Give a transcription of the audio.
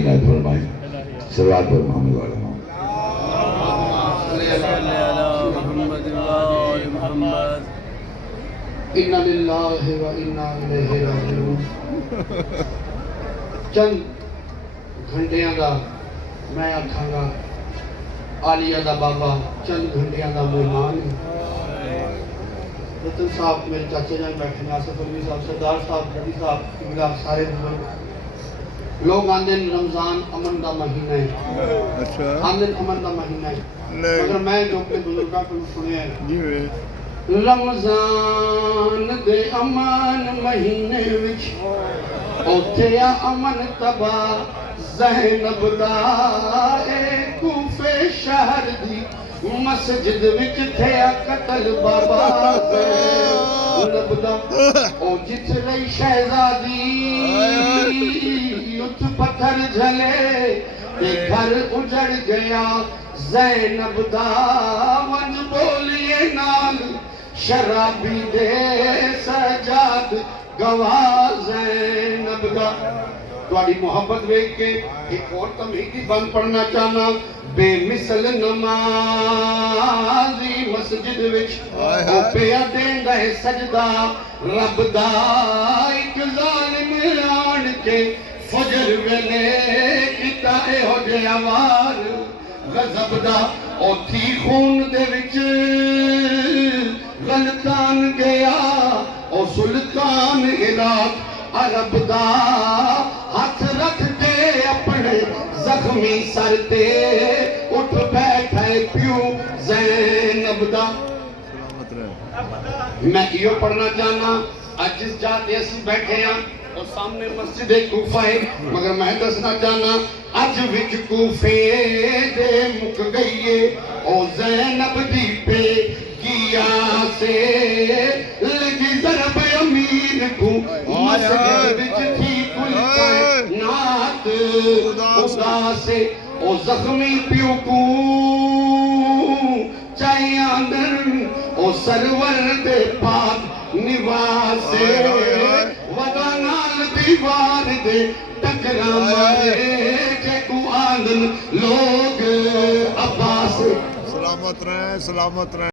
عنایت فرمائیں. صلوات پر محمد والا محمد. اِنَّا لِلَّهِ وَإِنَّا إِلَيْهِ رَاجِعُونَ. چند گھنٹیاں دا میں آکھاں گا عالیہ دا بابا چند گھنٹیاں دا مہمان ہے. رتن صاحب میرے چاچے جان بیٹھے ہیں، آصف علوی صاحب، سردار صاحب، ربی صاحب، قبلہ سارے بزرگ. لوگ آندے رمضان امن دا مہینہ ہے، آندے امن دا مہینہ ہے، مگر میں جو اپنے بزرگاں کو سنے ہیں رمضان دے امان مہینے وچ اوتھیا امن تباہ زینب دا اے کوفے شہر دی مسجد وچ تھیا قتل بابا زینب دا او جت رہی شہزادی ات پتھر جھلے تے گھر اجڑ گیا زینب دا ونج بولیے نال شرابی دے سجاد گواہ زینب دا. تواڈی محبت ویکھ کے ایک اور تمہیدی بند پڑھنا چاہنا. بے مثل نمازی مسجد وچ او پیا دیندا ہے سجدہ رب دا. ایک ظالم آن کے فجر ویلے کیتا اے ہو جیا وار غضب دا. او تھی خون دے وچ غلطان گیا او سلطان عراق عرب دا ہاتھ رکھ کے اپنے زخمی سر تے اٹھ بیٹھے پیو زینب دا. میں یہ پڑھنا چاہنا آج جس جاتے اسی بیٹھے ہیں اور سامنے مسجد کوفہ ہے، مگر میں دسنا چاہنا اج وچ کوفے دے مک گئیے او زینب دی پہ کیا سے لگی ضرب امیر کو مسجد وچ تھی کل کائنات خدا سے او زخمی پیو کو چاہیے اندر او سرور دے پاک نواسے ودا نال دیوار دے ٹکرا مارے کہ کو آندن لوگ عباس. سلامت رہیں، سلامت رہیں.